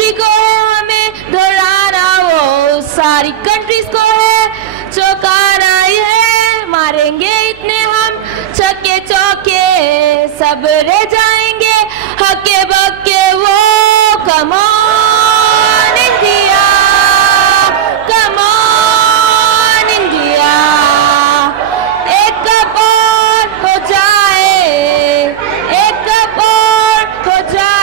History को है हमें दोहराना, वो सारी कंट्रीज को है चौंकाना। ये मारेंगे इतने हम छक्के चौके, सब रह जाएंगे हक्के बक्के। वो come on India, come on India, एक कप और हो जाए, एक कप और हो जाए।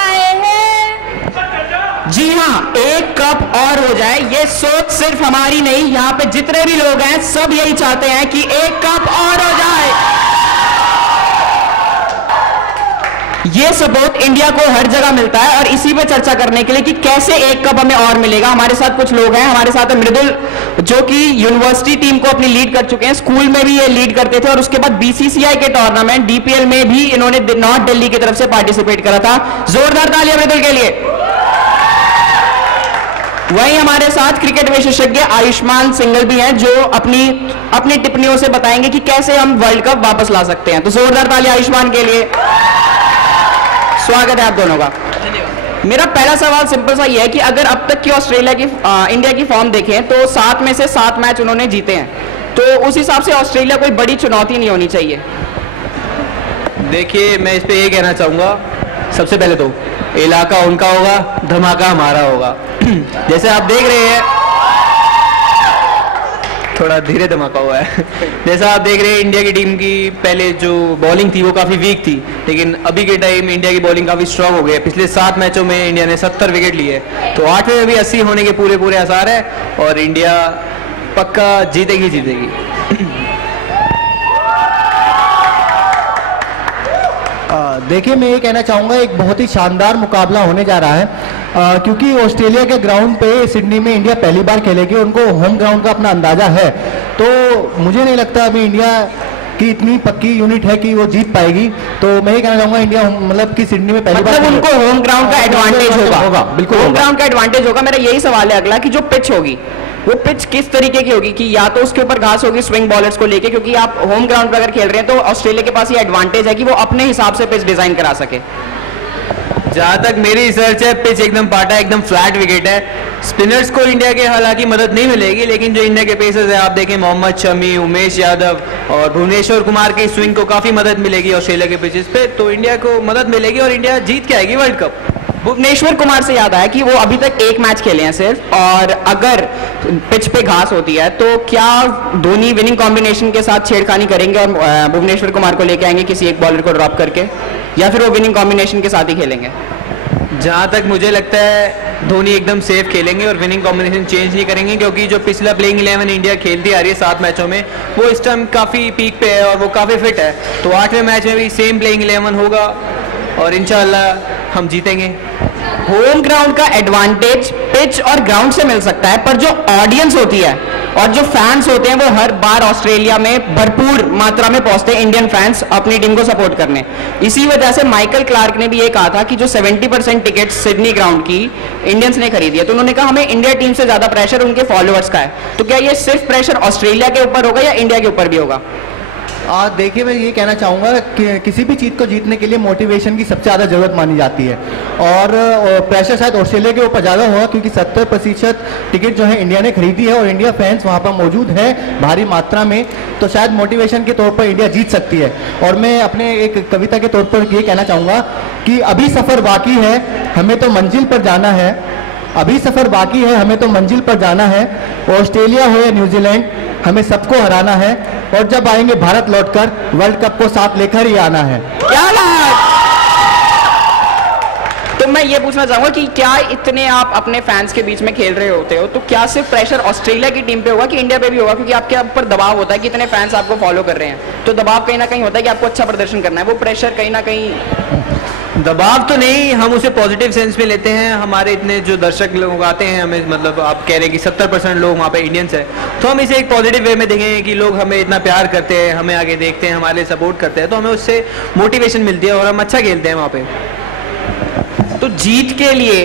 जी हाँ, एक कप और हो जाए, ये सोच सिर्फ हमारी नहीं, यहाँ पे जितने भी लोग हैं सब यही चाहते हैं कि एक कप और हो जाए। ये सपोर्ट इंडिया को हर जगह मिलता है और इसी पे चर्चा करने के लिए कि कैसे एक कप हमें और मिलेगा, हमारे साथ कुछ लोग हैं। हमारे साथ है मृदुल, जो कि यूनिवर्सिटी टीम को अपनी लीड कर चुके हैं, स्कूल में भी ये लीड करते थे और उसके बाद बीसीसीआई के टूर्नामेंट डीपीएल में भी इन्होंने नॉर्थ दिल्ली की तरफ से पार्टिसिपेट करा था। जोरदार तालियां मृदुल के लिए। वहीं हमारे साथ क्रिकेट विशेषज्ञ आयुष्मान सिंगल भी हैं, जो अपनी टिप्पणियों से बताएंगे कि कैसे हम वर्ल्ड कप वापस ला सकते हैं। तो जोरदार तालियां आयुष्मान के लिए। स्वागत है आप दोनों का। मेरा पहला सवाल सिंपल सा ये है कि अगर अब तक की ऑस्ट्रेलिया की इंडिया की फॉर्म देखें तो 7 में से 7 मैच उन्होंने जीते हैं, तो उस हिसाब से ऑस्ट्रेलिया कोई बड़ी चुनौती नहीं होनी चाहिए। देखिए, मैं इस पे ये कहना चाहूँगा, सबसे पहले तो इलाका उनका होगा, धमाका हमारा होगा। जैसे आप देख रहे हैं, थोड़ा धीरे धमाका हुआ है। जैसा आप देख रहे हैं, इंडिया की टीम की पहले जो बॉलिंग थी वो काफ़ी वीक थी, लेकिन अभी के टाइम इंडिया की बॉलिंग काफ़ी स्ट्रांग हो गई है। पिछले 7 मैचों में इंडिया ने 70 विकेट लिए, तो 8वें में भी 80 होने के पूरे आसार है और इंडिया पक्का जीतेगी जीतेगी। देखिए, मैं ये कहना चाहूँगा, एक बहुत ही शानदार मुकाबला होने जा रहा है, क्योंकि ऑस्ट्रेलिया के ग्राउंड पे सिडनी में इंडिया पहली बार खेलेगी, उनको होम ग्राउंड का अपना अंदाज़ा है। तो मुझे नहीं लगता अभी इंडिया की इतनी पक्की यूनिट है कि वो जीत पाएगी। तो मैं ये कहना चाहूँगा, इंडिया मतलब कि सिडनी में पहली बार उनको होम ग्राउंड का एडवांटेज होगा। बिल्कुल होम ग्राउंड का एडवांटेज होगा। मेरा यही सवाल है अगला कि जो पिच होगी वो पिच किस तरीके की होगी, कि या तो उसके ऊपर घास होगी स्विंग बॉलर्स को लेके, क्योंकि आप होम ग्राउंड पर अगर खेल रहे हैं तो ऑस्ट्रेलिया के पास ये एडवांटेज है कि वो अपने हिसाब से पिच डिजाइन करा सके। जहाँ तक मेरी रिसर्च है, पिच एकदम पाटा, एकदम फ्लैट विकेट है। स्पिनर्स को इंडिया के हालांकि मदद नहीं मिलेगी, लेकिन जो इंडिया के पेसर्स हैं, आप देखें मोहम्मद शमी, उमेश यादव और भुवनेश्वर कुमार के स्विंग को काफ़ी मदद मिलेगी ऑस्ट्रेलिया के पिचेस पे, तो इंडिया को मदद मिलेगी और इंडिया जीत के आएगी वर्ल्ड कप। भुवनेश्वर कुमार से याद आया कि वो अभी तक 1 मैच खेले हैं सिर्फ, और अगर पिच पे घास होती है तो क्या धोनी विनिंग कॉम्बिनेशन के साथ छेड़खानी करेंगे और भुवनेश्वर कुमार को लेके आएंगे किसी एक बॉलर को ड्रॉप करके, या फिर वो विनिंग कॉम्बिनेशन के साथ ही खेलेंगे? जहाँ तक मुझे लगता है, धोनी एकदम सेफ खेलेंगे और विनिंग कॉम्बिनेशन चेंज नहीं करेंगे, क्योंकि जो पिछला प्लेइंग 11 इंडिया खेलती आ रही है 7 मैचों में, वो इस टाइम काफ़ी पीक पे है और वो काफ़ी फिट है। तो 8वें मैच में भी सेम प्लेइंग 11 होगा और इंशाल्लाह हम जीतेंगे। होम ग्राउंड का एडवांटेज पिच और ग्राउंड से मिल सकता है, पर जो ऑडियंस होती है और जो फैंस होते हैं वो हर बार ऑस्ट्रेलिया में भरपूर मात्रा में पहुंचते हैं, इंडियन फैंस अपनी टीम को सपोर्ट करने। इसी वजह से माइकल क्लार्क ने भी ये कहा था कि जो 70% टिकट सिडनी ग्राउंड की इंडियंस ने खरीदी है, तो उन्होंने कहा हमें इंडिया टीम से ज्यादा प्रेशर उनके फॉलोअर्स का है। तो क्या ये सिर्फ प्रेशर ऑस्ट्रेलिया के ऊपर होगा या इंडिया के ऊपर भी होगा? देखिए, मैं ये कहना चाहूँगा कि किसी भी चीज़ को जीतने के लिए मोटिवेशन की सबसे ज़्यादा ज़रूरत मानी जाती है, और प्रेशर शायद ऑस्ट्रेलिया के ऊपर ज़्यादा होगा, क्योंकि 70% टिकट जो है इंडिया ने खरीदी है और इंडिया फैंस वहाँ पर मौजूद है भारी मात्रा में, तो शायद मोटिवेशन के तौर पर इंडिया जीत सकती है। और मैं अपने एक कविता के तौर पर ये कहना चाहूँगा कि अभी सफ़र बाकी है, हमें तो मंजिल पर जाना है, अभी सफ़र बाकी है, हमें तो मंजिल पर जाना है। ऑस्ट्रेलिया हो या न्यूजीलैंड, हमें सबको हराना है, और जब आएंगे भारत लौटकर वर्ल्ड कप को साथ लेकर ही आना है। क्या बात! तो मैं ये पूछना चाहूंगा कि क्या इतने आप अपने फैंस के बीच में खेल रहे होते हो, तो क्या सिर्फ प्रेशर ऑस्ट्रेलिया की टीम पे होगा कि इंडिया पे भी होगा? क्योंकि आपके ऊपर दबाव होता है कि इतने फैंस आपको फॉलो कर रहे हैं, तो दबाव कहीं ना कहीं होता है कि आपको अच्छा प्रदर्शन करना है, वो प्रेशर कहीं ना कहीं। दबाव तो नहीं, हम उसे पॉजिटिव सेंस में लेते हैं। हमारे इतने जो दर्शक लोग आते हैं, हमें मतलब आप कह रहे हैं कि 70% लोग वहाँ पे इंडियंस हैं, तो हम इसे एक पॉजिटिव वे में देखेंगे कि लोग हमें इतना प्यार करते हैं, हमें आगे देखते हैं, हमारे सपोर्ट करते हैं, तो हमें उससे मोटिवेशन मिलती है और हम अच्छा खेलते हैं वहाँ पे। तो जीत के लिए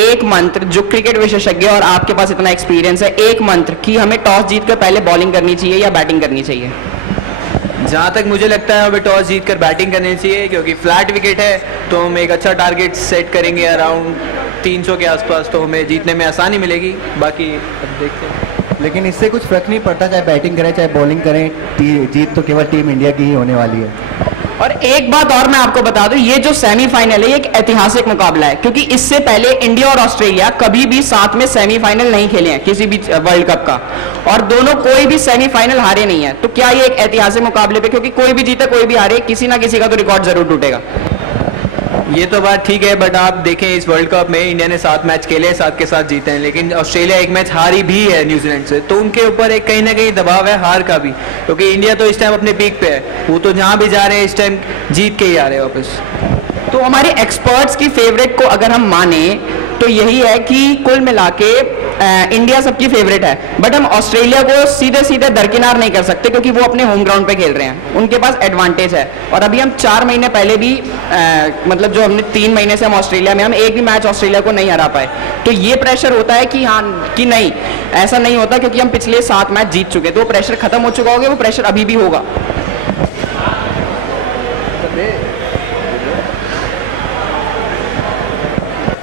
एक मंत्र, जो क्रिकेट विशेषज्ञ और आपके पास इतना एक्सपीरियंस है, एक मंत्र कि हमें टॉस जीत कर पहले बॉलिंग करनी चाहिए या बैटिंग करनी चाहिए? जहाँ तक मुझे लगता है हमें टॉस जीतकर बैटिंग करनी चाहिए, क्योंकि फ्लैट विकेट है, तो हम एक अच्छा टारगेट सेट करेंगे अराउंड 300 के आसपास, तो हमें जीतने में आसानी मिलेगी। बाकी अब देखते हैं। लेकिन इससे कुछ फर्क नहीं पड़ता, चाहे बैटिंग करें चाहे बॉलिंग करें, जीत तो केवल टीम इंडिया की ही होने वाली है। और एक बात और मैं आपको बता दूं, ये जो सेमीफाइनल है ये एक ऐतिहासिक मुकाबला है, क्योंकि इससे पहले इंडिया और ऑस्ट्रेलिया कभी भी साथ में सेमीफाइनल नहीं खेले हैं किसी भी वर्ल्ड कप का, और दोनों कोई भी सेमीफाइनल हारे नहीं है। तो क्या ये एक ऐतिहासिक मुकाबले पे, क्योंकि कोई भी जीते कोई भी हारे, किसी ना किसी का तो रिकॉर्ड जरूर टूटेगा। ये तो बात ठीक है, बट आप देखें इस वर्ल्ड कप में इंडिया ने 7 मैच खेले, 7 के 7 जीते हैं, लेकिन ऑस्ट्रेलिया 1 मैच हारी भी है न्यूजीलैंड से, तो उनके ऊपर एक कहीं ना कहीं दबाव है हार का भी, क्योंकि इंडिया तो इस टाइम अपने पीक पे है, वो तो जहां भी जा रहे हैं इस टाइम जीत के ही आ रहे हैं वापस। तो हमारे एक्सपर्ट्स की फेवरेट को अगर हम माने तो यही है कि कुल मिला के इंडिया सबकी फेवरेट है, बट हम ऑस्ट्रेलिया को सीधे सीधे दरकिनार नहीं कर सकते, क्योंकि वो अपने होम ग्राउंड पे खेल रहे हैं, उनके पास एडवांटेज है। और अभी हम 4 महीने पहले भी मतलब जो हमने 3 महीने से हम ऑस्ट्रेलिया में, हम एक भी मैच ऑस्ट्रेलिया को नहीं हरा पाए, तो ये प्रेशर होता है कि हाँ कि नहीं, ऐसा नहीं होता, क्योंकि हम पिछले 7 मैच जीत चुके, तो प्रेशर खत्म हो चुका होगा, वो प्रेशर अभी भी होगा।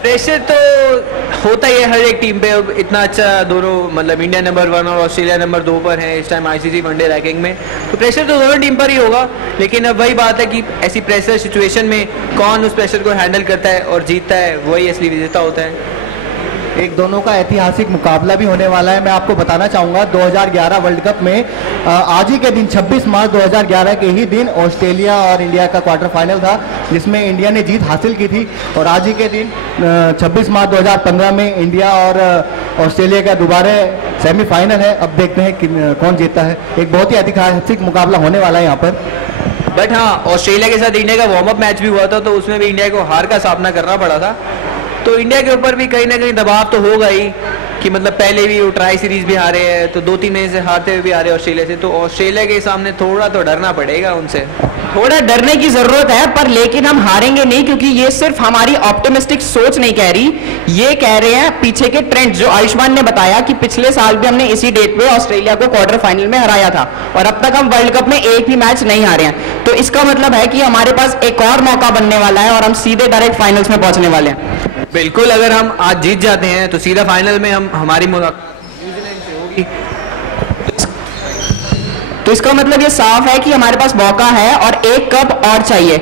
प्रेशर तो होता ही है हर एक टीम पे। इतना अच्छा दोनों, मतलब इंडिया नंबर 1 और ऑस्ट्रेलिया नंबर 2 पर है इस टाइम आईसीसी वनडे रैंकिंग में, तो प्रेशर तो दोनों टीम पर ही होगा। लेकिन अब वही बात है कि ऐसी प्रेशर सिचुएशन में कौन उस प्रेशर को हैंडल करता है और जीतता है, वही असली विजेता होता है। एक दोनों का ऐतिहासिक मुकाबला भी होने वाला है। मैं आपको बताना चाहूँगा 2011 वर्ल्ड कप में आज ही के दिन 26 मार्च 2011 के ही दिन ऑस्ट्रेलिया और इंडिया का क्वार्टर फाइनल था, जिसमें इंडिया ने जीत हासिल की थी। और आज ही के दिन 26 मार्च 2015 में इंडिया और ऑस्ट्रेलिया का दोबारा सेमीफाइनल है। अब देखते हैं कि कौन जीतता है। एक बहुत ही ऐतिहासिक मुकाबला होने वाला है यहाँ पर। बट हाँ, ऑस्ट्रेलिया के साथ इंडिया का वार्म अप मैच भी हुआ था, तो उसमें भी इंडिया को हार का सामना करना पड़ा था, तो इंडिया के ऊपर भी कहीं ना कहीं दबाव तो होगा ही कि मतलब पहले भी वो ट्राई सीरीज भी हारे हैं, तो 2-3 महीने से हारते हुए भी हारे ऑस्ट्रेलिया से, तो ऑस्ट्रेलिया के सामने थोड़ा तो डरना पड़ेगा उनसे। थोड़ा डरने की जरूरत है, पर लेकिन हम हारेंगे नहीं, क्योंकि ये सिर्फ हमारी ऑप्टिमिस्टिक सोच नहीं कह रही, ये कह रहे हैं पीछे के ट्रेंड। जो आयुष्मान ने बताया कि पिछले साल भी हमने इसी डेट पे ऑस्ट्रेलिया को क्वार्टर फाइनल में हराया था, और अब तक हम वर्ल्ड कप में एक भी मैच नहीं हारे हैं, तो इसका मतलब है कि हमारे पास एक और मौका बनने वाला है और हम सीधे डायरेक्ट फाइनल्स में पहुंचने वाले हैं। बिल्कुल, अगर हम आज जीत जाते हैं तो सीधा फाइनल में हमारी मुलाकात न्यूजीलैंड से होगी, तो इसका मतलब ये साफ है कि हमारे पास मौका है और एक कप और चाहिए।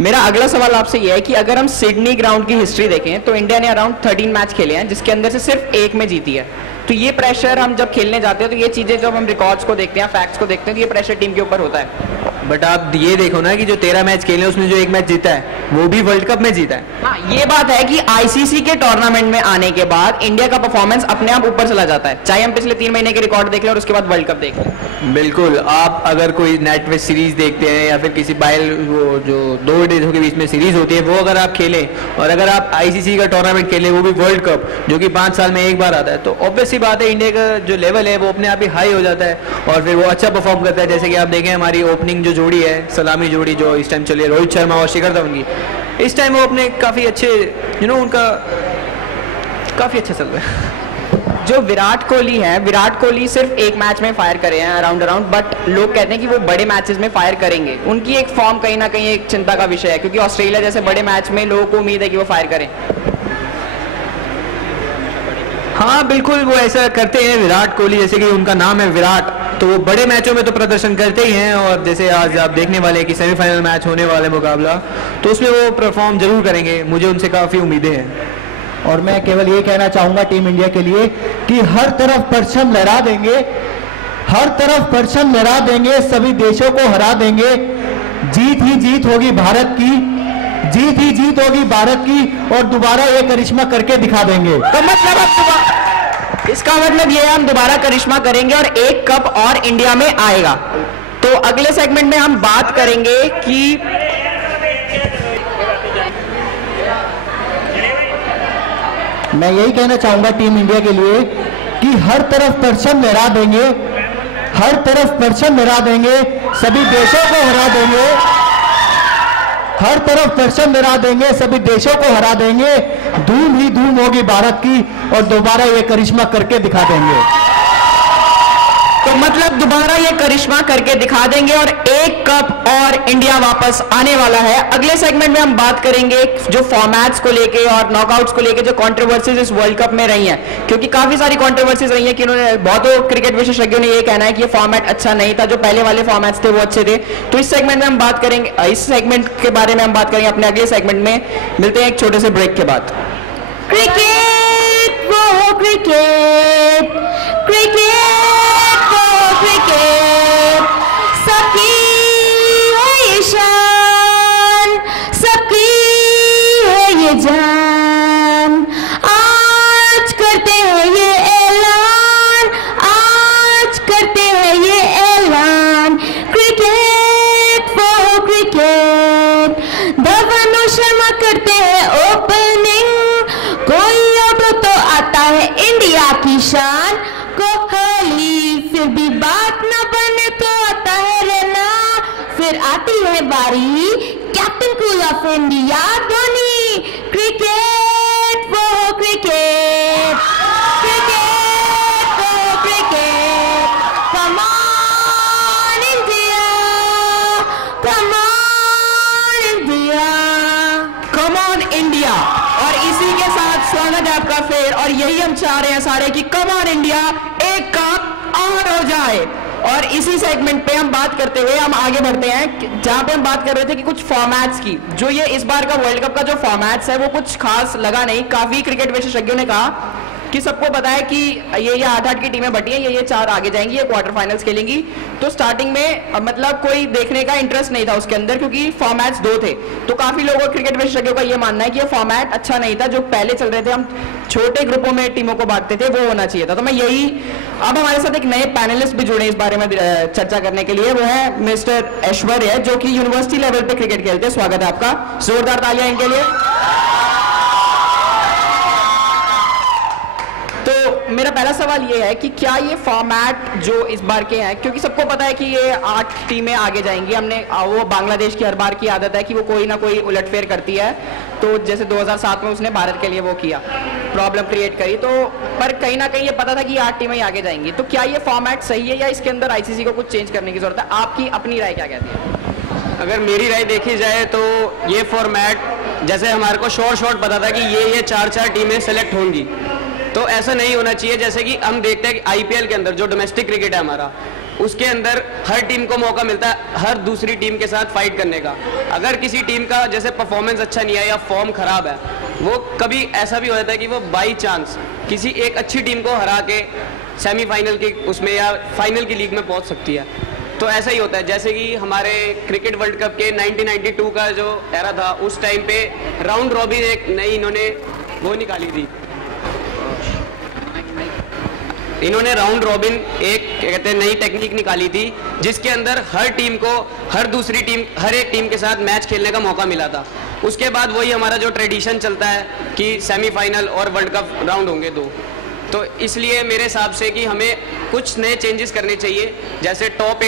मेरा अगला सवाल आपसे ये है कि अगर हम सिडनी ग्राउंड की हिस्ट्री देखें तो इंडिया ने अराउंड 13 मैच खेले हैं, जिसके अंदर से सिर्फ 1 में जीती है। तो ये प्रेशर हम जब खेलने जाते हैं, तो ये चीजें जब हम रिकॉर्ड्स को देखते हैं, फैक्ट्स को देखते हैं, तो ये प्रेशर टीम के ऊपर होता है। बट आप ये देखो ना कि जो 13 मैच खेले उसमें जो 1 मैच जीता है वो भी वर्ल्ड कप में जीता है। हाँ, ये बात है कि आईसीसी के टूर्नामेंट में आने के बाद इंडिया का परफॉर्मेंस अपने आप ऊपर चला जाता है, चाहे हम पिछले 3 महीने के रिकॉर्ड देख लें और उसके बाद वर्ल्ड कप देख लें। बिल्कुल, आप अगर कोई नेट पे सीरीज देखते हैं या फिर किसी वो जो 2 डेजों के बीच में सीरीज होती है वो अगर आप खेलें, और अगर आप आईसीसी का टूर्नामेंट खेलें वो भी वर्ल्ड कप जो कि 5 साल में एक बार आता है, तो ऑब्वियस सी बात है इंडिया का जो लेवल है वो अपने आप ही हाई हो जाता है और फिर वो अच्छा परफॉर्म करता है। जैसे कि आप देखें हमारी ओपनिंग जो जोड़ी है, सलामी जोड़ी जो इस टाइम चली है, रोहित शर्मा और शिखर धवन की, इस टाइम वो अपने काफ़ी अच्छे उनका काफ़ी अच्छा चल रहा है। जो विराट कोहली है, विराट कोहली सिर्फ एक मैच में फायर करे हैं अराउंड, बट लोग कहते हैं कि वो बड़े मैचेस में फायर करेंगे। उनकी एक फॉर्म कहीं ना कहीं एक चिंता का विषय है, क्योंकि ऑस्ट्रेलिया जैसे बड़े मैच में लोगों को उम्मीद है कि वो फायर करें। हाँ बिल्कुल, वो ऐसा करते हैं। विराट कोहली जैसे कि उनका नाम है विराट, तो वो बड़े मैचों में तो प्रदर्शन करते ही हैं, और जैसे आज आप देखने वाले हैं कि सेमीफाइनल मैच होने वाले मुकाबला, तो उसमें वो परफॉर्म जरूर करेंगे। मुझे उनसे काफ़ी उम्मीदें हैं। और मैं केवल ये कहना चाहूँगा टीम इंडिया के लिए कि हर तरफ परचम लहरा देंगे, हर तरफ परचम लहरा देंगे, सभी देशों को हरा देंगे। जीत ही जीत होगी भारत की, जीत ही जीत होगी भारत की, और दोबारा ये करिश्मा करके दिखा देंगे। तो मतलब इसका मतलब ये है हम दोबारा करिश्मा करेंगे और एक कप और इंडिया में आएगा। तो अगले सेगमेंट में हम बात करेंगे कि मैं यही कहना चाहूंगा टीम इंडिया के लिए कि हर तरफ परचम लहरा देंगे, हर तरफ परचम लहरा देंगे, सभी देशों को हरा देंगे, हर तरफ परचम लहरा देंगे, सभी देशों को हरा देंगे। धूम ही धूम होगी भारत की और दोबारा ये करिश्मा करके दिखा देंगे। तो मतलब दोबारा ये करिश्मा करके दिखा देंगे और एक कप और इंडिया वापस आने वाला है। अगले सेगमेंट में हम बात करेंगे जो फॉर्मेट्स को लेके और नॉकआउट्स को लेके जो कंट्रोवर्सीज इस वर्ल्ड कप में रही हैं, क्योंकि काफी सारी कंट्रोवर्सीज रही हैं कि उन्होंने बहुत क्रिकेट विशेषज्ञों ने ये कहना है कि ये फॉर्मेट अच्छा नहीं था, जो पहले वाले फॉर्मेट्स थे वो अच्छे थे। तो इस सेगमेंट में हम बात करेंगे, इस सेगमेंट के बारे में हम बात करेंगे अपने अगले सेगमेंट में। मिलते हैं एक छोटे से ब्रेक के बाद। क्रिकेट वो क्रिकेट, क्रिकेट वो क्रिकेट, सबकी है ये शान, सबकी है ये जान। आज करते हैं ये ऐलान, आज करते हैं ये ऐलान, क्रिकेट वो क्रिकेट। धवन और शर्मा करते हैं ओपनिंग, कोई अब तो आता है इंडिया की शान। कोहली फिर भी बात न बने तो आता है रैना, फिर आती है बारी captain cool off India Dhoni. Cricket वो क्रिकेट, क्रिकेट वो cricket, come on India, come on India, come on India. और इसी के साथ स्वागत है आपका फिर, और यही हम चाह रहे हैं सारे कि कम ऑन इंडिया एक कप और हो जाए। और इसी सेगमेंट पे हम बात करते हुए हम आगे बढ़ते हैं, जहां पे हम बात कर रहे थे कि कुछ फॉर्मेट्स की, जो ये इस बार का वर्ल्ड कप का जो फॉर्मेट्स है वो कुछ खास लगा नहीं। काफी क्रिकेट विशेषज्ञों ने कहा कि सबको पता है कि ये 8-8 की टीमें बटी हैं, ये 4 आगे जाएंगी, ये क्वार्टर फाइनल्स खेलेंगी। तो स्टार्टिंग में मतलब कोई देखने का इंटरेस्ट नहीं था उसके अंदर, क्योंकि फॉर्मेट्स 2 थे। तो काफी लोगों क्रिकेट विशेषज्ञों का ये मानना है कि ये फॉर्मेट अच्छा नहीं था, जो पहले चल रहे थे, हम छोटे ग्रुपों में टीमों को बांटते थे, वो होना चाहिए था। तो मैं यही, अब हमारे साथ एक नए पैनलिस्ट भी जुड़े इस बारे में चर्चा करने के लिए, वो है मिस्टर ऐश्वर्य, जो कि यूनिवर्सिटी लेवल पे क्रिकेट खेलते हैं। स्वागत है आपका, जोरदार तालियां इनके लिए। तो मेरा पहला सवाल ये है कि क्या ये फॉर्मेट जो इस बार के हैं, क्योंकि सबको पता है कि ये 8 टीमें आगे जाएंगी, हमने वो बांग्लादेश की हर बार की आदत है कि वो कोई ना कोई उलटफेर करती है। तो जैसे 2007 में उसने भारत के लिए वो किया, प्रॉब्लम क्रिएट करी, तो पर कहीं ना कहीं ये पता था कि 8 टीमें ही आगे जाएंगी। तो क्या ये फॉर्मेट सही है या इसके अंदर आईसीसी को कुछ चेंज करने की जरूरत है? आपकी अपनी राय क्या कहती है? अगर मेरी राय देखी जाए तो ये फॉर्मेट, जैसे हमारे को शॉर्ट पता था कि ये 4 टीमें सेलेक्ट होंगी, तो ऐसा नहीं होना चाहिए। जैसे कि हम देखते हैं कि आईपीएल के अंदर जो डोमेस्टिक क्रिकेट है हमारा, उसके अंदर हर टीम को मौका मिलता है हर दूसरी टीम के साथ फाइट करने का। अगर किसी टीम का जैसे परफॉर्मेंस अच्छा नहीं है या फॉर्म खराब है, वो कभी ऐसा भी हो जाता है कि वो बाई चांस किसी एक अच्छी टीम को हरा के सेमीफाइनल की उसमें या फाइनल की लीग में पहुंच सकती है। तो ऐसा ही होता है, जैसे कि हमारे क्रिकेट वर्ल्ड कप के 1992 का जो एरा था, उस टाइम पे राउंड रॉबिन एक नई इन्होंने वो निकाली थी, इन्होंने राउंड रॉबिन एक क्या कहते हैं नई टेक्निक निकाली थी, जिसके अंदर हर टीम को हर दूसरी टीम, हर एक टीम के साथ मैच खेलने का मौका मिला था। उसके बाद वही हमारा जो ट्रेडिशन चलता है कि सेमीफाइनल और वर्ल्ड कप राउंड होंगे 2। तो इसलिए मेरे हिसाब से कि हमें कुछ नए चेंजेस करने चाहिए। जैसे टॉप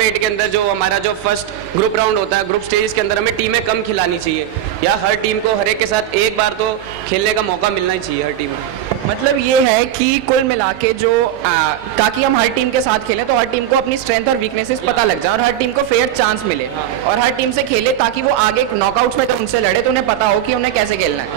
8 के अंदर जो हमारा जो फर्स्ट ग्रुप राउंड होता है, ग्रुप स्टेज के अंदर हमें टीमें कम खिलानी चाहिए, या हर टीम को हर एक के साथ एक बार तो खेलने का मौका मिलना ही चाहिए हर टीम को। मतलब ये है कि कुल मिला के जो ताकि हम हर टीम के साथ खेलें तो हर टीम को अपनी स्ट्रेंथ और वीकनेसेस पता लग जाए और हर टीम को फेयर चांस मिले और हर टीम से खेले, ताकि वो आगे नॉकआउट्स में जब उनसे लड़े तो उन्हें पता हो कि उन्हें कैसे खेलना है।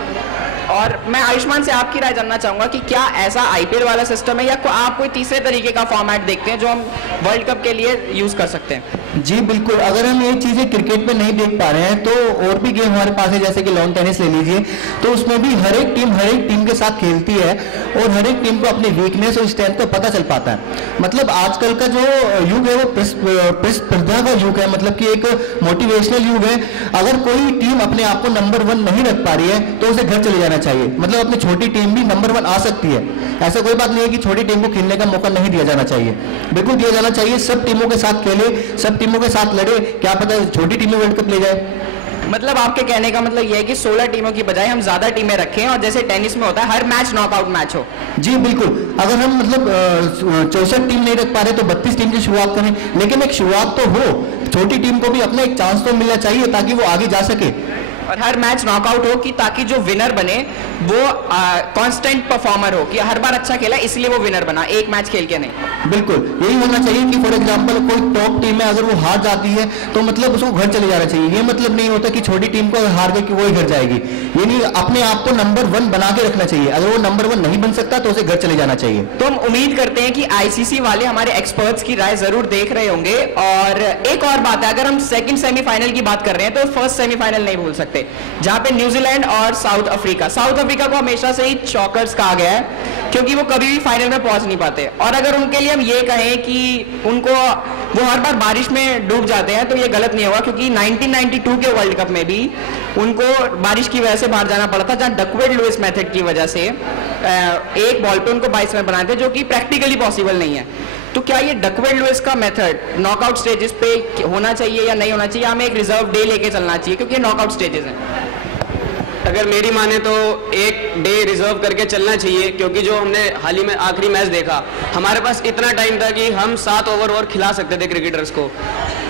और मैं आयुष्मान से आपकी राय जानना चाहूंगा कि क्या ऐसा आईपीएल वाला सिस्टम है या आप कोई तीसरे तरीके का फॉर्मेट देखते हैं जो हम वर्ल्ड कप के लिए यूज कर सकते हैं? जी बिल्कुल, अगर हम ये चीजें क्रिकेट में नहीं देख पा रहे हैं तो और भी गेम हमारे पास है, जैसे कि लॉन टेनिस ले लीजिए, तो उसमें भी हर एक टीम के साथ खेलती है और हर एक टीम को अपनी वीकनेस और स्ट्रेंथ का पता चल पाता है। मतलब आजकल का जो युग है वो प्रतिस्पर्धा का युग है, मतलब कि एक मोटिवेशनल युग है। अगर कोई टीम अपने आप को नंबर 1 नहीं रख पा रही है तो उसे घर चले जाना चाहिए। मतलब अपनी छोटी टीम भी नंबर 1 आ सकती है, ऐसा कोई बात नहीं है कि छोटी टीम को खेलने का मौका नहीं दिया जाना चाहिए, बिल्कुल दिया जाना चाहिए। सब टीमों के साथ खेले, सब टीमों के साथ लड़े, क्या पता छोटी टीमें वर्ल्ड कप ले जाए। मतलब आपके कहने का मतलब यह है कि 16 टीमों की बजाय हम ज्यादा टीमें रखें और जैसे टेनिस में होता है हर मैच नॉकआउट मैच हो। जी बिल्कुल, अगर हम मतलब 64 टीम नहीं रख पा रहे तो 32 टीम की शुरुआत करें, लेकिन एक शुरुआत तो हो, छोटी टीम को भी अपना एक चांस तो मिलना चाहिए ताकि वो आगे जा सके। और हर मैच नॉकआउट हो कि ताकि जो विनर बने वो कांस्टेंट परफॉर्मर हो, कि हर बार अच्छा खेला इसलिए वो विनर बना, एक मैच खेल के नहीं। बिल्कुल यही होना चाहिए कि फॉर एग्जांपल कोई टॉप टीम है, अगर वो हार जाती है तो मतलब उसको घर चले जाना चाहिए। ये मतलब नहीं होता कि छोटी टीम को हार गई कि वो ही घर जाएगी, ये नहीं, अपने आप को नंबर 1 बना के रखना चाहिए। अगर वो नंबर 1 नहीं बन सकता तो उसे घर चले जाना चाहिए। तो हम उम्मीद करते हैं कि आईसीसी वाले हमारे एक्सपर्ट्स की राय जरूर देख रहे होंगे। और एक और बात है, अगर हम सेकंड सेमीफाइनल की बात कर रहे हैं तो फर्स्ट सेमीफाइनल नहीं भूल सकते, जहां पे न्यूजीलैंड और साउथ अफ्रीका को हमेशा से ही चॉकर्स कहा गया है क्योंकि वो कभी भी फाइनल में पहुंच नहीं पाते। और अगर उनके लिए हम ये कहें कि उनको वो हर बार बारिश में डूब जाते हैं तो ये गलत नहीं होगा, क्योंकि 1992 के वर्ल्ड कप में भी उनको बारिश की वजह से बाहर जाना पड़ा था, जहां डकवर्थ लुईस मेथड की वजह से एक बॉल पे उनको 22 रन बनाए थे, जो कि प्रैक्टिकली पॉसिबल नहीं है। तो क्या ये डकवर्थ लुईस का मेथड नॉकआउट स्टेजेस पे होना चाहिए या नहीं होना चाहिए? हमें एक रिजर्व डे लेके चलना चाहिए क्योंकि नॉकआउट स्टेजेस हैं। अगर मेरी माने तो एक डे रिजर्व करके चलना चाहिए, क्योंकि जो हमने हाल ही में आखिरी मैच देखा, हमारे पास इतना टाइम था कि हम 7 ओवर और खिला सकते थे क्रिकेटर्स को,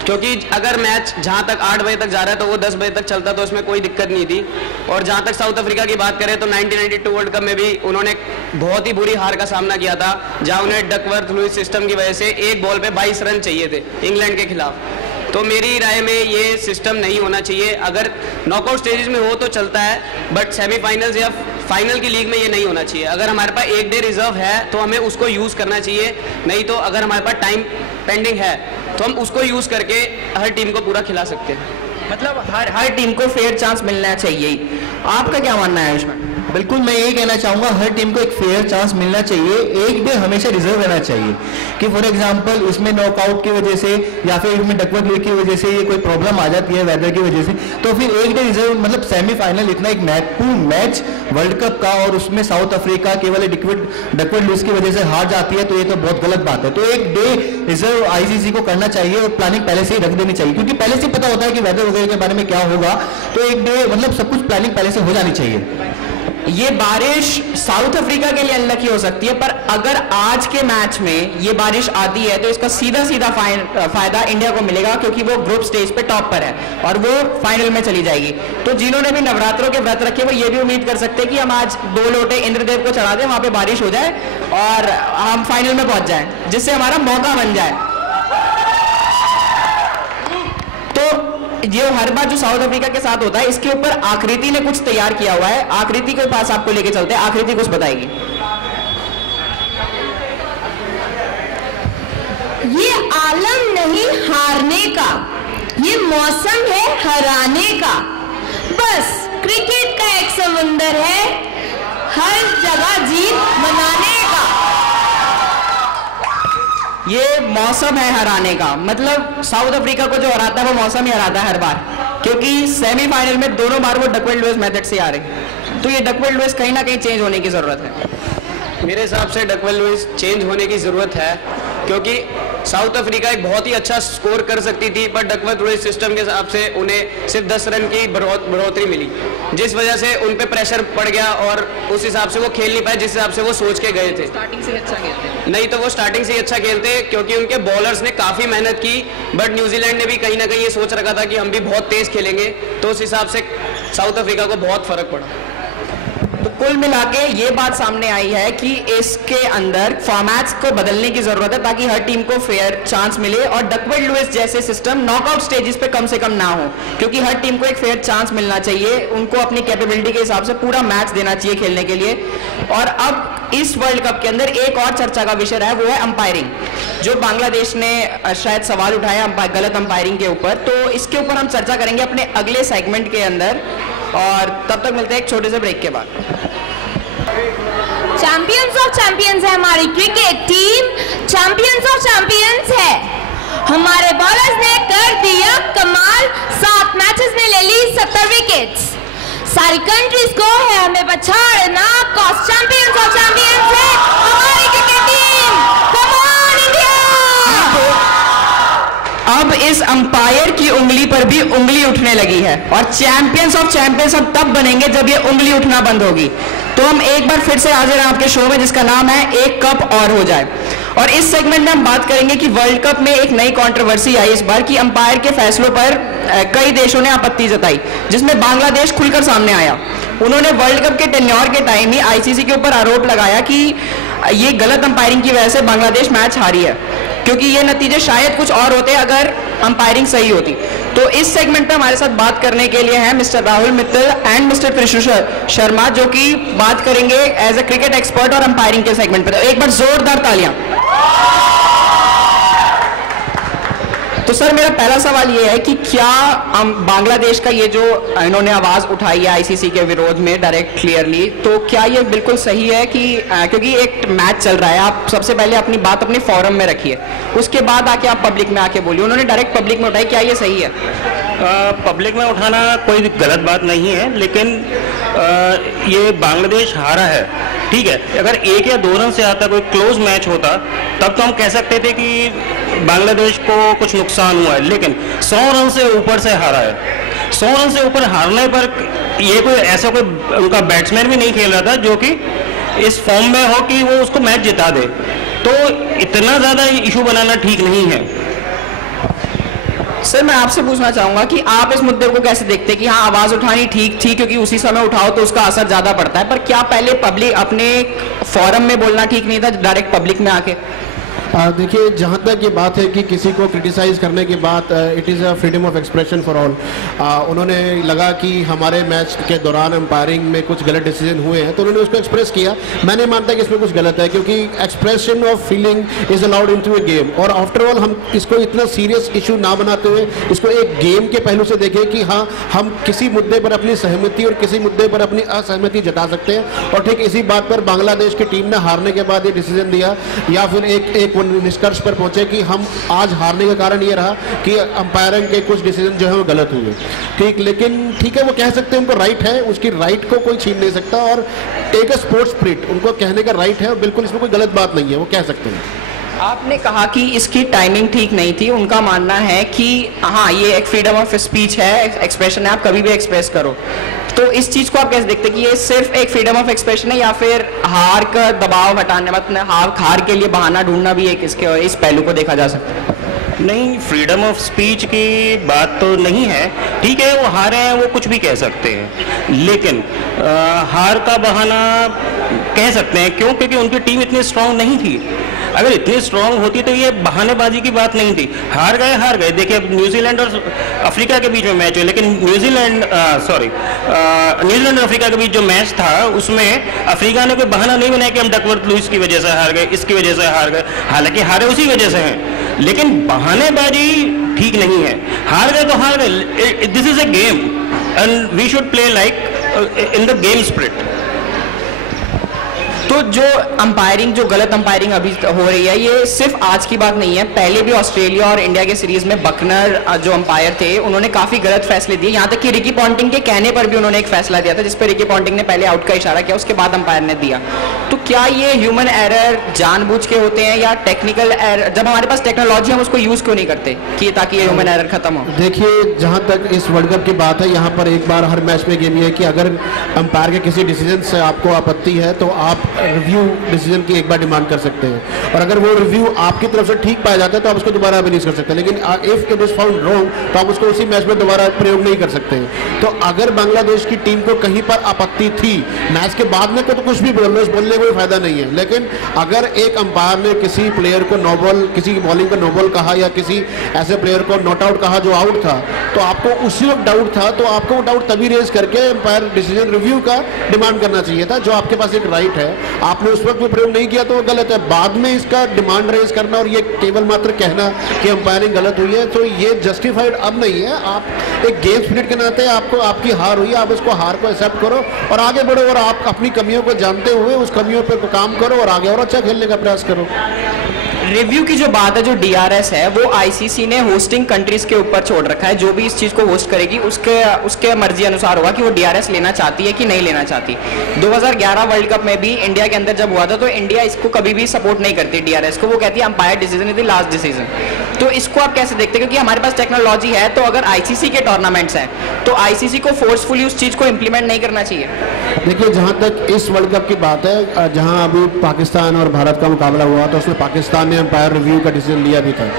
क्योंकि अगर मैच जहां तक 8 बजे तक जा रहा है तो वो 10 बजे तक चलता, तो उसमें कोई दिक्कत नहीं थी। और जहां तक साउथ अफ्रीका की बात करें तो 1992 वर्ल्ड कप में भी उन्होंने बहुत ही बुरी हार का सामना किया था, जहां उन्हें डकवर्थ लुईस सिस्टम की वजह से एक बॉल पे 22 रन चाहिए थे इंग्लैंड के खिलाफ। तो मेरी राय में ये सिस्टम नहीं होना चाहिए। अगर नॉकआउट स्टेजेस में हो तो चलता है, बट सेमीफाइनल्स या फाइनल की लीग में ये नहीं होना चाहिए। अगर हमारे पास एक डे रिजर्व है तो हमें उसको यूज़ करना चाहिए, नहीं तो अगर हमारे पास टाइम पेंडिंग है तो हम उसको यूज़ करके हर टीम को पूरा खिला सकते हैं। मतलब हर टीम को फेयर चांस मिलना चाहिए। आपका क्या मानना है इसमें? बिल्कुल मैं यही कहना चाहूँगा, हर टीम को एक फेयर चांस मिलना चाहिए, एक डे हमेशा रिजर्व रहना चाहिए कि फॉर एग्जांपल उसमें नॉकआउट की वजह से या फिर इसमें डकवर्थ लुईस की वजह से ये कोई प्रॉब्लम आ जाती है वेदर की वजह से, तो फिर एक डे रिजर्व, मतलब सेमीफाइनल इतना एक महत्वपूर्ण मैच वर्ल्ड कप का और उसमें साउथ अफ्रीका केवल डकवर्थ लुईस की वजह से हार जाती है तो ये तो बहुत गलत बात है। तो एक डे रिजर्व आईसीसी को करना चाहिए और प्लानिंग पहले से ही रख देनी चाहिए, क्योंकि पहले से पता होता है कि वेदर वगैरह के बारे में क्या होगा, तो एक डे मतलब सब कुछ प्लानिंग पहले से हो जानी चाहिए। ये बारिश साउथ अफ्रीका के लिए अनलकी हो सकती है, पर अगर आज के मैच में ये बारिश आती है तो इसका सीधा फायदा इंडिया को मिलेगा, क्योंकि वो ग्रुप स्टेज पे टॉप पर है और वो फाइनल में चली जाएगी। तो जिन्होंने भी नवरात्रों के व्रत रखे वो ये भी उम्मीद कर सकते हैं कि हम आज 2 लोटे इंद्रदेव को चढ़ा दें, वहां पे बारिश हो जाए और हम फाइनल में पहुंच जाएं, जिससे हमारा मौका बन जाए। तो ये हर बार जो साउथ अफ्रीका के साथ होता है, इसके ऊपर आकृति ने कुछ तैयार किया हुआ है। आकृति के पास आपको लेके चलते हैं, आकृति कुछ बताएगी। ये आलम नहीं हारने का, ये मौसम है हराने का। बस क्रिकेट का एक समुंदर है, हर जगह जीत मनाने का। ये मौसम है हराने का, मतलब साउथ अफ्रीका को जो हराता है वो मौसम ही हराता है हर बार, क्योंकि सेमीफाइनल में दोनों बार वो डकवर्थ लुईस मेथड से आ रहे। तो ये डकवर्थ लुईस कहीं ना कहीं चेंज होने की जरूरत है। मेरे हिसाब से डकवर्थ लुईस चेंज होने की जरूरत है, क्योंकि साउथ अफ्रीका एक बहुत ही अच्छा स्कोर कर सकती थी, पर डकवर्थ लुईस सिस्टम के हिसाब से उन्हें सिर्फ 10 रन की बढ़ोतरी मिली, जिस वजह से उन पे प्रेशर पड़ गया और उस हिसाब से वो खेल नहीं पाए जिस हिसाब से वो सोच के गए थे। स्टार्टिंग से अच्छा खेलते, नहीं तो वो स्टार्टिंग से ही अच्छा खेलते, क्योंकि उनके बॉलर्स ने काफ़ी मेहनत की, बट न्यूजीलैंड ने भी कहीं ना कहीं ये सोच रखा था कि हम भी बहुत तेज खेलेंगे, तो उस हिसाब से साउथ अफ्रीका को बहुत फर्क पड़ा। तो कुल मिला के ये बात सामने आई है कि इसके अंदर फॉर्मेट्स को बदलने की जरूरत है ताकि हर टीम को फेयर चांस मिले और डकवर्थ लुईस जैसे सिस्टम नॉकआउट स्टेजेस पे कम से कम ना हो, क्योंकि हर टीम को एक फेयर चांस मिलना चाहिए, उनको अपनी कैपेबिलिटी के हिसाब से पूरा मैच देना चाहिए खेलने के लिए। और अब इस वर्ल्ड कप के अंदर एक और चर्चा का विषय रहा है, वो है अंपायरिंग, जो बांग्लादेश ने शायद सवाल उठाया गलत अंपायरिंग के ऊपर। तो इसके ऊपर हम चर्चा करेंगे अपने अगले सेगमेंट के अंदर, और तब तक मिलते हैं एक छोटे से ब्रेक के बाद। चैंपियंस ऑफ चैंपियंस है हमारी cricket team, champions of champions है। हमारे बॉलर्स ने कर दिया कमाल, 7 मैचेस में ले ली 70 विकेट्स। सारी कंट्रीज को है हमें पछाड़ना, कॉस चैंपियंस ऑफ चैंपियंस है हमारी cricket team. Come on India! अब इस अंपायर की उंगली पर भी उंगली उठने लगी है, और चैंपियंस ऑफ चैंपियंस अब तब बनेंगे जब ये उंगली उठना बंद होगी। तो हम एक बार फिर से हाजिर हैं आपके शो में, जिसका नाम है एक कप और हो जाए। और इस सेगमेंट में हम बात करेंगे कि वर्ल्ड कप में एक नई कंट्रोवर्सी आई इस बार कि अंपायर के फैसलों पर कई देशों ने आपत्ति जताई, जिसमें बांग्लादेश खुलकर सामने आया। उन्होंने वर्ल्ड कप के टेन्योर के टाइम ही आईसीसी के ऊपर आरोप लगाया कि ये गलत अंपायरिंग की वजह से बांग्लादेश मैच हारी है, क्योंकि ये नतीजे शायद कुछ और होते अगर अंपायरिंग सही होती। तो इस सेगमेंट पे हमारे साथ बात करने के लिए हैं mister Rahul Mittal and mister Krishna Sharma, जो कि बात करेंगे एज अ क्रिकेट एक्सपर्ट और अंपायरिंग के सेगमेंट पे। तो एक बार जोरदार तालियां। तो सर, मेरा पहला सवाल ये है कि क्या बांग्लादेश का ये जो इन्होंने आवाज उठाई है आईसीसी के विरोध में डायरेक्ट क्लियरली, तो क्या ये बिल्कुल सही है कि क्योंकि एक मैच चल रहा है, आप सबसे पहले अपनी बात अपने फोरम में रखिए, उसके बाद आके आप पब्लिक में आके बोलिए। उन्होंने डायरेक्ट पब्लिक में उठाई, क्या ये सही है? पब्लिक में उठाना कोई गलत बात नहीं है, लेकिन ये बांग्लादेश हारा है, ठीक है। अगर 1 या 2 रन से आता कोई क्लोज मैच होता तब तो हम कह सकते थे कि बांग्लादेश को कुछ नुकसान हुआ है, लेकिन 100 रन से ऊपर से हारा है। 100 रन से ऊपर हारने पर ये कोई ऐसा कोई उनका बैट्समैन भी नहीं खेल रहा था जो कि इस फॉर्म में हो कि वो उसको मैच जिता दे, तो इतना ज़्यादा इशू बनाना ठीक नहीं है। सर, मैं आपसे पूछना चाहूंगा कि आप इस मुद्दे को कैसे देखते हैं कि हाँ, आवाज उठानी ठीक थी क्योंकि उसी समय उठाओ तो उसका असर ज्यादा पड़ता है, पर क्या पहले पब्लिक अपने फोरम में बोलना ठीक नहीं था डायरेक्ट पब्लिक में आके? देखिए, जहाँ तक ये बात है कि किसी को क्रिटिसाइज़ करने के बाद it is a freedom of expression for all. उन्होंने लगा कि हमारे मैच के दौरान अंपायरिंग में कुछ गलत डिसीजन हुए हैं तो उन्होंने उसको एक्सप्रेस किया। मैं नहीं मानता कि इसमें कुछ गलत है, क्योंकि expression of feeling is allowed in to a game. और आफ्टर ऑल हम इसको इतना सीरियस इशू ना बनाते हुए इसको एक गेम के पहलू से देखें कि हाँ, हम किसी मुद्दे पर अपनी सहमति और किसी मुद्दे पर अपनी असहमति जता सकते हैं। और ठीक इसी बात पर बांग्लादेश की टीम ने हारने के बाद ये डिसीजन दिया, या फिर एक निष्कर्ष पर पहुंचे कि हम आज हारने का कारण ये रहा कि अंपायरिंग के कुछ डिसीजन जो है वो गलत हुए। ठीक, लेकिन ठीक है, वो कह सकते हैं, उनको राइट है, उसकी राइट को कोई छीन नहीं सकता। और एक स्पोर्ट्स स्पिरिट उनको कहने का राइट है और बिल्कुल इसमें कोई गलत बात नहीं है, वो कह सकते हैं। आपने कहा कि इसकी टाइमिंग ठीक नहीं थी। उनका मानना है कि हाँ, ये एक फ्रीडम ऑफ स्पीच है, एक्सप्रेशन है, आप कभी भी एक्सप्रेस करो। तो इस चीज को आप कैसे देखते हैं कि ये सिर्फ एक फ्रीडम ऑफ एक्सप्रेशन है या फिर हार का दबाव हटाने, मतलब हार के लिए बहाना ढूंढना भी एक इसके इस पहलू को देखा जा सकता है? नहीं, फ्रीडम ऑफ स्पीच की बात तो नहीं है। ठीक है, वो हारे हैं, वो कुछ भी कह सकते हैं, लेकिन हार का बहाना कह सकते हैं। क्यों? क्योंकि उनकी टीम इतनी स्ट्रांग नहीं थी। अगर इतनी स्ट्रांग होती तो ये बहानेबाजी की बात नहीं थी। हार गए। देखिए, न्यूजीलैंड और अफ्रीका के बीच में मैच है, लेकिन न्यूजीलैंड और अफ्रीका के बीच जो मैच था उसमें अफ्रीका ने कोई बहाना नहीं बनाया कि हम डकवर्थ लुइस की वजह से हार गए, इसकी वजह से हार गए। हालांकि हारे उसी वजह से हैं, लेकिन बहानेबाजी ठीक नहीं है। हार गए तो हार गए। This is a game and we should play like in the game spirit. तो जो अंपायरिंग, जो गलत अंपायरिंग अभी हो रही है, ये सिर्फ आज की बात नहीं है। पहले भी ऑस्ट्रेलिया और इंडिया के सीरीज में बकनर जो अंपायर थे उन्होंने काफी गलत फैसले दिए। यहाँ तक कि रिकी पॉन्टिंग के कहने पर भी उन्होंने एक फैसला दिया था जिस पर रिकी पॉन्टिंग ने पहले आउट का इशारा किया, उसके बाद अंपायर ने दिया। तो क्या ये ह्यूमन एरर जानबूझ के होते हैं या टेक्निकल एरर? जब हमारे पास टेक्नोलॉजी, हम उसको यूज क्यों नहीं करते कि ताकि ये ह्यूमन एरर खत्म हो? देखिए, जहाँ तक इस वर्ल्ड कप की बात है, यहाँ पर एक बार हर मैच में गेम ये है कि अगर अंपायर के किसी डिसीजन से आपको आपत्ति है तो आप रिव्यू डिसीजन की एक बार डिमांड कर सकते हैं, और अगर वो रिव्यू आपकी तरफ से ठीक पाया जाता है तो आप उसको दोबारा रिलीज कर सकते हैं। लेकिन if it is found wrong तो आप उसको उसी मैच में दोबारा प्रयोग नहीं कर सकते हैं। तो अगर बांग्लादेश की टीम को कहीं पर आपत्ति थी, मैच के बाद में तो कुछ भी बोलने का कोई फायदा नहीं है, लेकिन अगर एक अंपायर ने किसी प्लेयर को नो बॉल, किसी की बॉलिंग को नो बॉल कहा या किसी ऐसे प्लेयर को नॉट आउट कहा जो आउट था, तो आपको उसी वक्त डाउट था, तो आपको वो डाउट तभी रेज करके अंपायर डिसीजन रिव्यू का डिमांड करना चाहिए था, जो आपके पास एक राइट है। आपने उस वक्त भी प्रयोग नहीं किया तो वो गलत है। बाद में इसका डिमांड रेज करना और ये केवल मात्र कहना कि अंपायरिंग गलत हुई है, तो ये जस्टिफाइड अब नहीं है। आप एक गेम स्पिरिट के नाते आपको आपकी हार हुई है, आप उसको हार को एक्सेप्ट करो और आगे बढ़ो, और आप अपनी कमियों को जानते हुए उस कमियों पर काम करो और आगे और अच्छा खेलने का प्रयास करो। रिव्यू की जो बात है, जो DRS है, वो आईसीसी ने होस्टिंग कंट्रीज के ऊपर छोड़ रखा है। जो भी इस चीज को होस्ट करेगी उसके मर्जी अनुसार होगा कि वो DRS लेना चाहती है कि नहीं लेना चाहती। 2011 वर्ल्ड कप में भी इंडिया के अंदर जब हुआ था तो इंडिया इसको कभी भी सपोर्ट नहीं करती DRS को, वो कहती है umpire decision is the last decision. तो इसको आप कैसे देखते हैं? क्योंकि हमारे पास टेक्नोलॉजी है, तो अगर आईसीसी के टूर्नामेंट्स हैं तो आईसीसी को फोर्सफुली उस चीज को इंप्लीमेंट नहीं करना चाहिए। देखिए, जहां तक इस वर्ल्ड कप की बात है, जहां अभी पाकिस्तान और भारत का मुकाबला हुआ तो उसमें पाकिस्तान ने अंपायर रिव्यू का डिसीजन लिया भी था,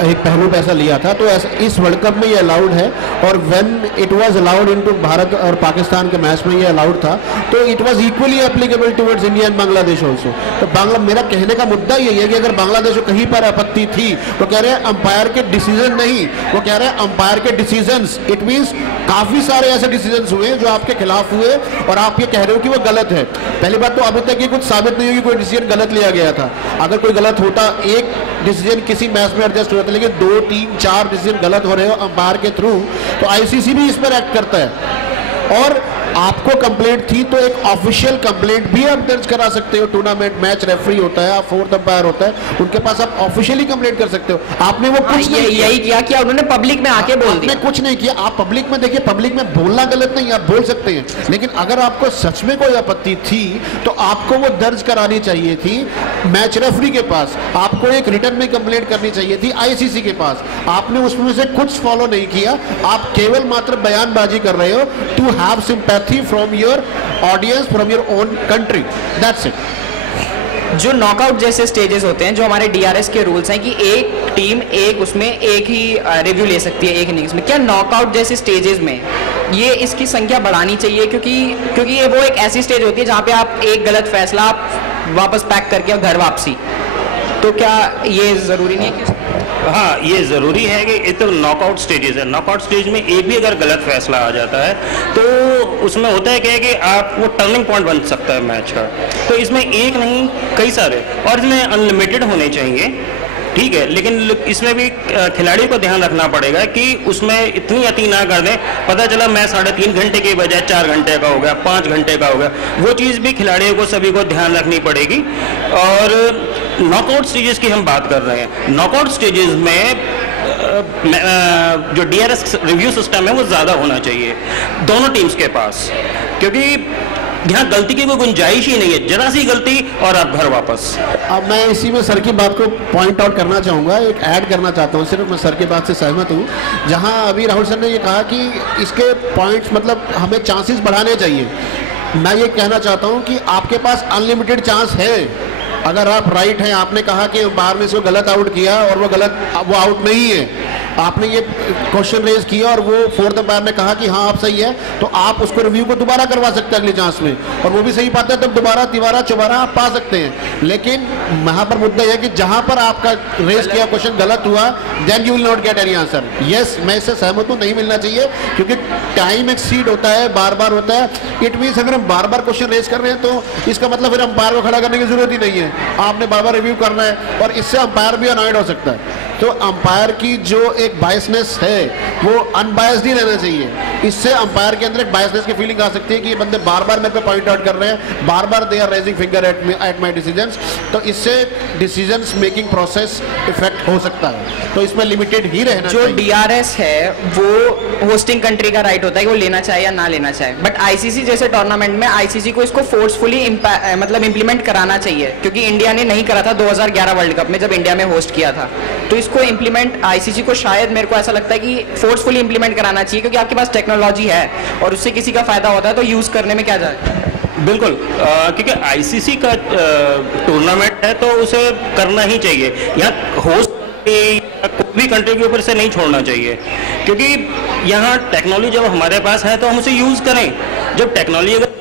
एक पहलू पे ऐसा लिया था। तो इस वर्ल्ड कप में ये अलाउड है, और when it was allowed into Bharat और पाकिस्तान के मैच में ये अलाउड था, तो it was equally applicable towards India and Bangladesh also. तो मेरा कहने का मुद्दा यही है कि अगर बांग्लादेश को कहीं पर आपत्ति थी, वो कह रहे हैं अंपायर के डिसीजन नहीं, वो कह रहे हैं अंपायर के डिसीजंस। इट मींस काफी सारे ऐसे डिसीजंस हुए जो आपके खिलाफ हुए और आप ये कह रहे हो कि वो गलत है। पहली बात तो अभी तक ये कुछ साबित नहीं हुई कि कोई डिसीजन गलत लिया गया था। अगर कोई गलत होता, एक डिसीजन किसी मैच में एडजस्ट होता है, लेकिन 2, 3, 4 डिसीजन गलत हो रहे हो अंपायर के थ्रू, तो आईसीसी भी इस पर एक्ट करता है। और आपको कंप्लेंट थी तो एक ऑफिशियल कंप्लेंट भी आप दर्ज करा सकते हो। टूर्नामेंट मैच रेफरी होता है, आप फोर्थ अंपायर होता है, उनके पास आप ऑफिशियली कंप्लेंट कर सकते हो। आपने वो कुछ नहीं यही किया कि उन्होंने पब्लिक में आके बोल दिया। कुछ नहीं किया। आप पब्लिक में देखिए, पब्लिक में बोलना गलत नहीं, आप बोल सकते हैं, लेकिन अगर आपको सच में कोई आपत्ति थी तो आपको वो दर्ज करानी चाहिए थी मैच रेफरी के पास। आपको एक रिटर्न में कंप्लेंट करनी चाहिए थी आईसीसी के पास। आपने उसमें से कुछ फॉलो नहीं किया। आप केवल मात्र बयानबाजी कर रहे हो to have sympathy from your audience, from your own country. That's it. जो नॉकआउट जैसे स्टेजेस होते हैं, जो हमारे DRS के रूल्स हैं कि एक टीम उसमें एक ही रिव्यू ले सकती है एक इनिंग्स में, क्या नॉकआउट जैसे स्टेजेस में ये इसकी संख्या बढ़ानी चाहिए? क्योंकि ये वो एक ऐसी स्टेज होती है जहाँ पे आप एक गलत फैसला आप वापस पैक करके घर वापसी, तो क्या ये जरूरी नहीं है कि हाँ, ये ज़रूरी है कि ये तो नॉकआउट स्टेजेस है। नॉकआउट स्टेज में एक भी अगर गलत फैसला आ जाता है तो उसमें होता है क्या है कि आप वो टर्निंग पॉइंट बन सकता है मैच का। तो इसमें एक नहीं कई सारे, और इसमें अनलिमिटेड होने चाहिए, ठीक है, लेकिन इसमें भी खिलाड़ियों को ध्यान रखना पड़ेगा कि उसमें इतनी अति ना कर दें। पता चला मैं 3.5 घंटे के बजाय 4 घंटे का हो गया, 5 घंटे का हो गया, वो चीज़ भी खिलाड़ियों को सभी को ध्यान रखनी पड़ेगी। और नॉकआउट स्टेजेस की हम बात कर रहे हैं, नॉकआउट स्टेजेस में जो DRS रिव्यू सिस्टम है वो ज़्यादा होना चाहिए दोनों टीम्स के पास, क्योंकि यहाँ गलती की कोई गुंजाइश ही नहीं है। जरा सी गलती और आप घर वापस। अब मैं इसी में सर की बात को पॉइंट आउट करना चाहूँगा, एक ऐड करना चाहता हूँ। सिर्फ मैं सर की बात से सहमत हूँ, जहाँ अभी राहुल सर ने ये कहा कि इसके पॉइंट्स मतलब हमें चांसेस बढ़ाने चाहिए। मैं ये कहना चाहता हूँ कि आपके पास अनलिमिटेड चांस है। अगर आप राइट हैं, आपने कहा कि बाहर ने इसको गलत आउट किया और वो आउट नहीं है, आपने ये क्वेश्चन रेज किया और वो फोर्थ अंपायर ने कहा कि हाँ आप सही है, तो आप उसको रिव्यू को दोबारा करवा सकते हैं अगली चांस में, और वो भी सही पाता है तब दोबारा तिबारा चौबारा आप पा सकते हैं। लेकिन वहां पर मुद्दा यह है कि जहां पर आपका रेज किया क्वेश्चन गलत हुआ, then you will not get any answer. Yes, मैं इससे सहमत हूँ, नहीं मिलना चाहिए, क्योंकि टाइम एक्सीड होता है, बार बार होता है। इट मीन्स अगर हम बार बार क्वेश्चन रेज कर रहे हैं तो इसका मतलब फिर अंपायर को खड़ा करने की जरूरत ही नहीं है, आपने बार बार रिव्यू करना है, और इससे अंपायर भी अनॉयड हो सकता है। तो अंपायर की जो एक बायसनेस है वो अनबायस्ड ही रहना चाहिए। इससे अंपायर के अंदर एक बायसनेस की फीलिंग आ सकती है कि ये बंदे बार बार मेरे पे पॉइंट आउट कर रहे हैं, बार बार they are raising finger at my decisions, तो इससे डिसीजंस मेकिंग प्रोसेस इफेक्ट हो सकता है। तो इसमें लिमिटेड ही रहना जो DRS है वो होस्टिंग कंट्री का राइट होता है कि वो लेना चाहे या ना लेना चाहे, बट आईसीसी जैसे टूर्नामेंट में आईसीसी को इसको फोर्सफुली मतलब इंप्लीमेंट कराना चाहिए, क्योंकि इंडिया ने नहीं करा था 2011 वर्ल्ड कप में जब इंडिया में होस्ट किया था। तो इसको इंप्लीमेंट आईसीसी को शायद मेरे को ऐसा लगता है कि फोर्सफुली इंप्लीमेंट कराना चाहिए, क्योंकि आपके पास टेक्नोलॉजी है और उससे किसी का फायदा होता है तो यूज करने में क्या जाए। बिल्कुल, क्योंकि आईसीसी का टूर्नामेंट है तो उसे करना ही चाहिए। यहाँ होस्ट कोई भी कंट्री के ऊपर से नहीं छोड़ना चाहिए, क्योंकि यहाँ टेक्नोलॉजी जब हमारे पास है तो हम उसे यूज करें। जब टेक्नोलॉजी अगर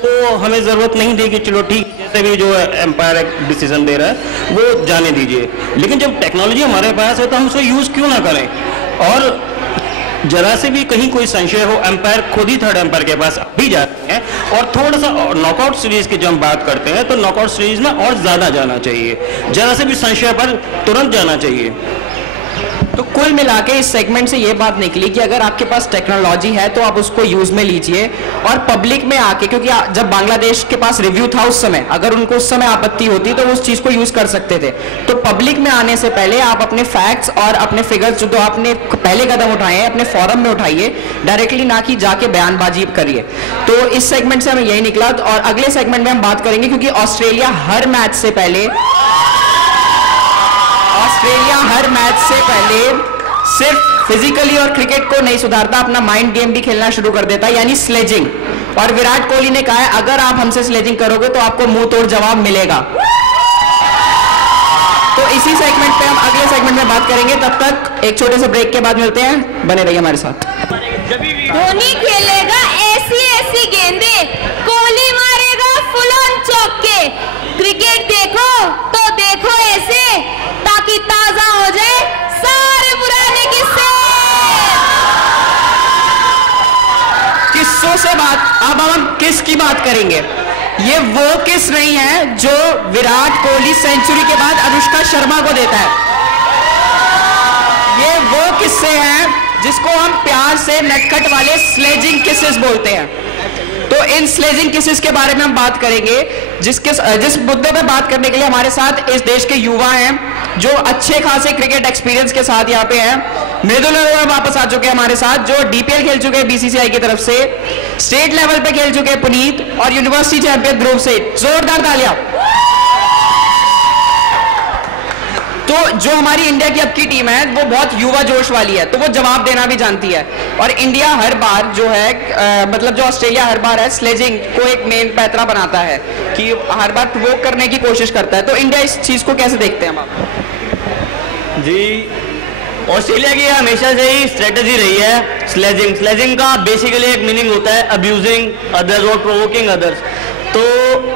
तो हमें ज़रूरत नहीं थी कि चलो ठीक जैसे भी जो एम्पायर डिसीजन दे रहा है वो जाने दीजिए, लेकिन जब टेक्नोलॉजी हमारे पास है तो हम उसे यूज़ क्यों ना करें। और जरा से भी कहीं कोई संशय हो, एम्पायर खुद ही थर्ड एम्पायर के पास भी जाते हैं। और थोड़ा सा नॉकआउट सीरीज की जब हम बात करते हैं तो नॉकआउट सीरीज में और ज़्यादा जाना चाहिए, जरा से भी संशय पर तुरंत जाना चाहिए। तो कुल मिला के इस सेगमेंट से ये बात निकली कि अगर आपके पास टेक्नोलॉजी है तो आप उसको यूज में लीजिए, और पब्लिक में आके, क्योंकि जब बांग्लादेश के पास रिव्यू था उस समय, अगर उनको उस समय आपत्ति होती तो वो उस चीज को यूज कर सकते थे। तो पब्लिक में आने से पहले आप अपने फैक्ट्स और अपने फिगर्स जो आपने पहले कदम उठाए हैं अपने फोरम में उठाइए, डायरेक्टली ना कि जाके बयानबाजी करिए। तो इस सेगमेंट से हमें यही निकला। और अगले सेगमेंट में हम बात करेंगे, क्योंकि ऑस्ट्रेलिया हर मैच से पहले सिर्फ फिजिकली और क्रिकेट को नहीं सुधारता, अपना माइंड गेम भी खेलना शुरू कर देता है, यानी स्लेजिंग। और विराट कोहली ने कहा है अगर आप हमसे स्लेजिंग करोगे तो आपको मुंह तोड़ जवाब मिलेगा। तो इसी सेगमेंट पे हम अगले सेगमेंट में बात करेंगे। तब तक एक छोटे से ब्रेक के बाद मिलते हैं, बने रहिए हमारे साथ। धोनी खेलेगा ऐसी गेंदे, कोहली मारेगा फुल ऑन चौके। क्रिकेट देखो तो देखो ऐसे, ताकि ताजा हो जाए सारे पुराने किस्सों से बात। अब हम किस की बात करेंगे? ये वो किस नहीं है जो विराट कोहली सेंचुरी के बाद अनुष्का शर्मा को देता है। ये वो किस्से हैं जिसको हम प्यार से नटखट वाले स्लेजिंग किसेस बोलते हैं। तो इन स्लेजिंग किसेस के बारे में हम बात करेंगे, जिस मुद्दे पे बात करने के लिए हमारे साथ इस देश के युवा हैं जो अच्छे खासे क्रिकेट एक्सपीरियंस के साथ यहाँ पे हैं। मृदुल वापस आ चुके हैं हमारे साथ, जो डीपीएल खेल चुके हैं बीसीसीआई की तरफ से, स्टेट लेवल पे खेल चुके हैं पुनीत, और यूनिवर्सिटी चैंपियन ध्रुव से। जोरदार तालियां। तो जो हमारी इंडिया की अब की टीम है वो बहुत युवा जोश वाली है, तो वो जवाब देना भी जानती है। और इंडिया हर बार जो है मतलब जो ऑस्ट्रेलिया हर बार है स्लेजिंग को एक मेन पैतरा बनाता है कि हर बार प्रोवोक करने की कोशिश करता है। तो इंडिया इस चीज को कैसे देखते हैं आप? जी, ऑस्ट्रेलिया की हमेशा से ही स्ट्रेटजी रही है स्लेजिंग का बेसिकली एक मीनिंग होता है अब्यूजिंग अदर्स और प्रोवोकिंग अदर्स। तो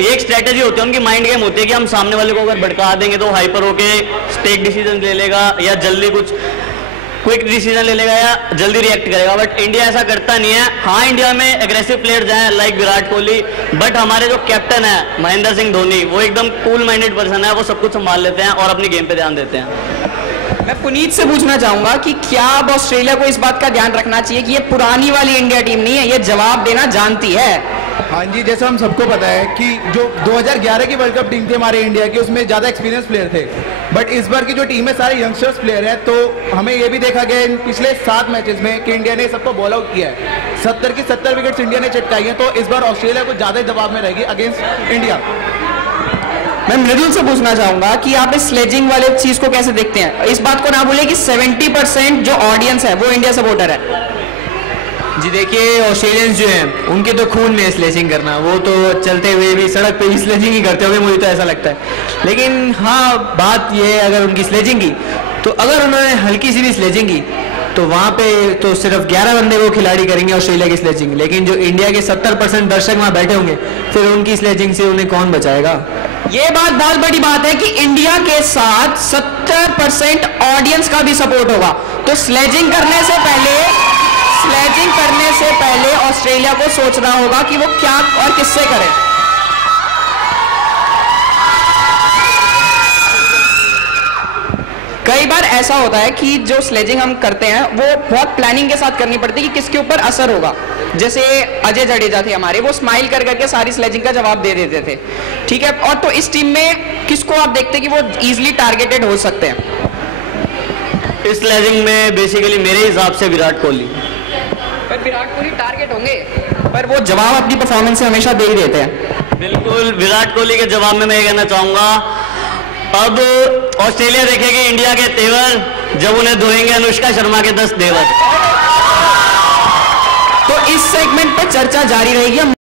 एक स्ट्रेटजी होती है, उनकी माइंड गेम होती है कि हम सामने वाले को अगर भड़का देंगे तो हाइपर होके टेक डिसीजन ले लेगा या जल्दी कुछ क्विक डिसीजन ले लेगा या जल्दी रिएक्ट करेगा। बट इंडिया ऐसा करता नहीं है। हाँ, इंडिया में एग्रेसिव प्लेयर्स हैं लाइक विराट कोहली, बट हमारे जो कैप्टन है महेंद्र सिंह धोनी वो एकदम कूल माइंडेड पर्सन है, वो सब कुछ संभाल लेते हैं और अपनी गेम पे ध्यान देते हैं। मैं पुनीत से पूछना चाहूंगा कि क्या अब ऑस्ट्रेलिया को इस बात का ध्यान रखना चाहिए कि ये पुरानी वाली इंडिया टीम नहीं है, ये जवाब देना जानती है। हाँ जी, जैसा हम सबको पता है कि जो 2011 की वर्ल्ड कप टीम थी हमारे इंडिया की, उसमें ज़्यादा एक्सपीरियंस प्लेयर थे, बट इस बार की जो टीम है सारे यंगस्टर्स प्लेयर हैं। तो हमें ये भी देखा गया इन पिछले 7 मैचेस में कि इंडिया ने सबको बॉल आउट किया है। 70 की 70 विकेट्स इंडिया ने चटकाई है। तो इस बार ऑस्ट्रेलिया को ज़्यादा दबाव में रहेगी अगेंस्ट इंडिया। मैं मृदुल से पूछना चाहूंगा कि आप इस स्लेजिंग वाले चीज को कैसे देखते हैं? इस बात को ना भूलें कि 70% जो ऑडियंस है वो इंडिया सपोर्टर है। जी देखिए, ऑस्ट्रेलियंस जो हैं उनके तो खून में स्लेजिंग करना, वो तो चलते हुए भी सड़क पे भी स्लेजिंग ही करते होंगे, मुझे तो ऐसा लगता है। लेकिन हाँ, बात ये है अगर उनकी स्लेजिंग की, तो अगर उन्होंने हल्की सी भी स्लेजिंग की तो वहाँ पे तो सिर्फ 11 बंदे वो खिलाड़ी करेंगे ऑस्ट्रेलिया की स्लेजिंग। लेकिन जो इंडिया के 70% दर्शक वहाँ बैठे होंगे, फिर उनकी स्लेजिंग से उन्हें कौन बचाएगा? ये बात बहुत बड़ी बात है कि इंडिया के साथ 70% ऑडियंस का भी सपोर्ट होगा। तो स्लेजिंग करने से पहले ऑस्ट्रेलिया को सोचना होगा कि वो क्या और किससे करे। कई बार ऐसा होता है कि जो स्लेजिंग हम करते हैं वो बहुत प्लानिंग के साथ करनी पड़ती है कि किसके ऊपर असर होगा। जैसे अजय जडेजा थे हमारे, वो स्माइल कर करके सारी स्लेजिंग का जवाब दे देते थे, ठीक है। और तो इस टीम में किसको आप देखते हैं कि वो इजीली टारगेटेड हो सकते हैं? इस स्लेजिंग में बेसिकली मेरे हिसाब से विराट कोहली। पर विराट कोहली टारगेट होंगे, पर वो जवाब अपनी परफॉर्मेंस से हमेशा दे ही देते हैं। बिल्कुल, विराट कोहली के जवाब में मैं ये कहना चाहूंगा, अब ऑस्ट्रेलिया देखेगी इंडिया के तेवर जब उन्हें धोएंगे अनुष्का शर्मा के 10 देवर। तो इस सेगमेंट पर चर्चा जारी रहेगी।